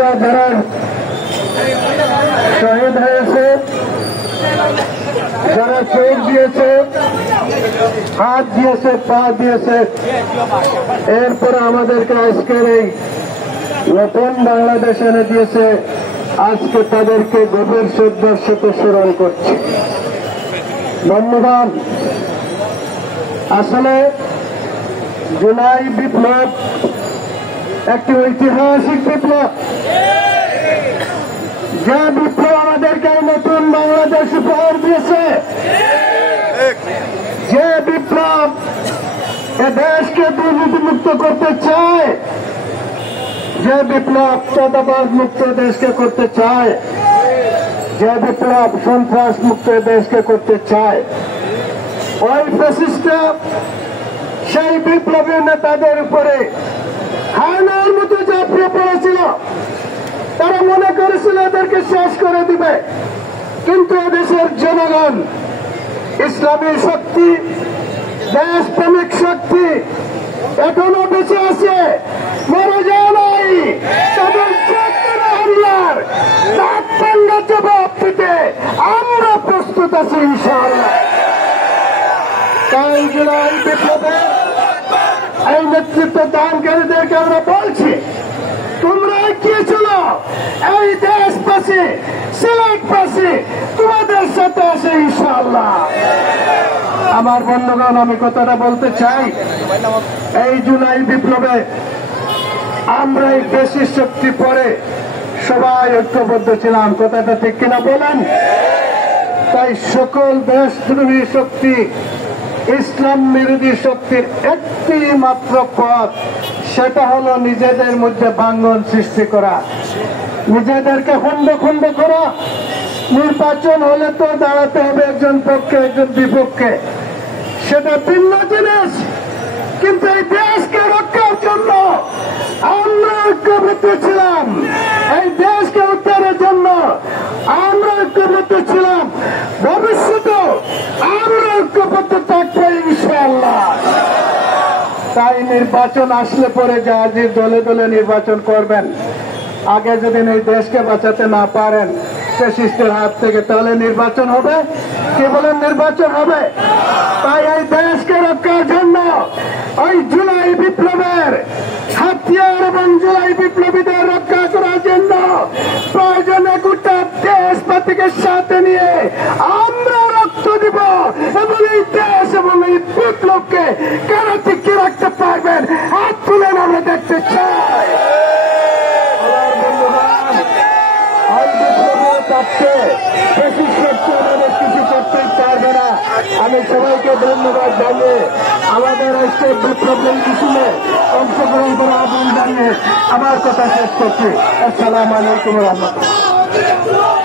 বন্ধুরা যারা শহীদ হয়েছে, যারা চোখ দিয়েছে, হাত দিয়েছে, পা দিয়েছে, এরপরে আমাদেরকে আজকের এই নতুন বাংলাদেশ এনে দিয়েছে, আজকে তাদেরকে গভীর শ্রদ্ধার সাথে স্মরণ করছি। ধন্যবাদ। আসলে জুলাই বিপ্লব একটি ঐতিহাসিক বিপ্লব, যে বিপ্লব আমাদেরকে নতুন বাংলাদেশ উপহার দিয়েছে, যে বিপ্লব এ দেশকে দুর্নীতিমুক্ত করতে চায়, যে বিপ্লব চাঁদাবাজ মুক্ত দেশকে করতে চায়, যে বিপ্লব সন্ত্রাস মুক্ত দেশকে করতে চায়, ওই ফ্যাসিস্টরা সেই বিপ্লবী নেতাদের উপরে হায়নার মতো ঝাঁপিয়ে পড়েছিল। তারা মনে করেছিল এদেরকে শেষ করে দিবে, কিন্তু এদেশের জনগণ, ইসলামী শক্তি, দেশপ্রেমিক শক্তি এখনো বেঁচে আছে, মরে যায় নাই। তাদের হামলার জবাব দিতে আমরা প্রস্তুত আছি ইনশাআল্লাহ। তাই জুলাই বিপ্লবে এই নেতৃত্ব দানকারীদেরকে আমরা বলছি, তোমরা এগিয়ে চলো, এই দেশবাসী, সিলেটবাসী তোমাদের সাথে আছে ইনশাআল্লাহ। আমার বন্ধুগণ, আমি কথাটা বলতে চাই, এই জুলাই বিপ্লবে আমরা এই দেশের শক্তি পরে সবাই ঐক্যবদ্ধ ছিলাম, কথাটা ঠিক কিনা বলেন? তাই সকল দেশদ্রোহী শক্তি, ইসলাম বিরোধী শক্তির একটি মাত্র পথ, সেটা হলো নিজেদের মধ্যে ভাঙন সৃষ্টি করা, নিজেদেরকে খণ্ড খণ্ড করা। নির্বাচন হলে তো দাঁড়াতে হবে একজন পক্ষে একজন বিপক্ষে, সেটা ভিন্ন জিনিস, কিন্তু এই দেশকে রক্ষার জন্য আমরা ঐক্যবদ্ধ ছিলাম, এই দেশকে উদ্ধারের জন্য আমরা ঐক্যবদ্ধ ছিলাম, ভবিষ্যতেও আমরা ঐক্যবদ্ধ থাকবো ইনশাআল্লাহ। তাই নির্বাচন আসলে পরে যাদের দলে দলে নির্বাচন করবেন, আগে যদি এই দেশকে বাঁচাতে না পারেন ফ্যাসিস্টের হাত থেকে, তাহলে নির্বাচন হবে? কে বলেন নির্বাচন হবে? তাই এই দেশকে রক্ষার জন্য ওই জুলাই বিপ্লবের হাতিয়ার এবং জুলাই বিপ্লবীদের রক্ষা করার জন্য প্রয়োজনে গোটা দেশবাসীকে সাথে নিয়ে আমরা রক্ত দিব, এবং এই দেশ এবং এই বিপ্লবকে কেন টিকিয়ে রাখতে পারবেন হাত তুলেন, আমরা দেখতে চাই। কিছু করতে পারবে না। আমি সবাইকে ধন্যবাদ জানিয়ে আমাদের আজকের বিপ্লব মিছিলে অংশগ্রহণ করা আহ্বান জানিয়ে আমার কথা শেষ করছি। আসসালামু আলাইকুম ওয়া রাহমাতুল্লাহ।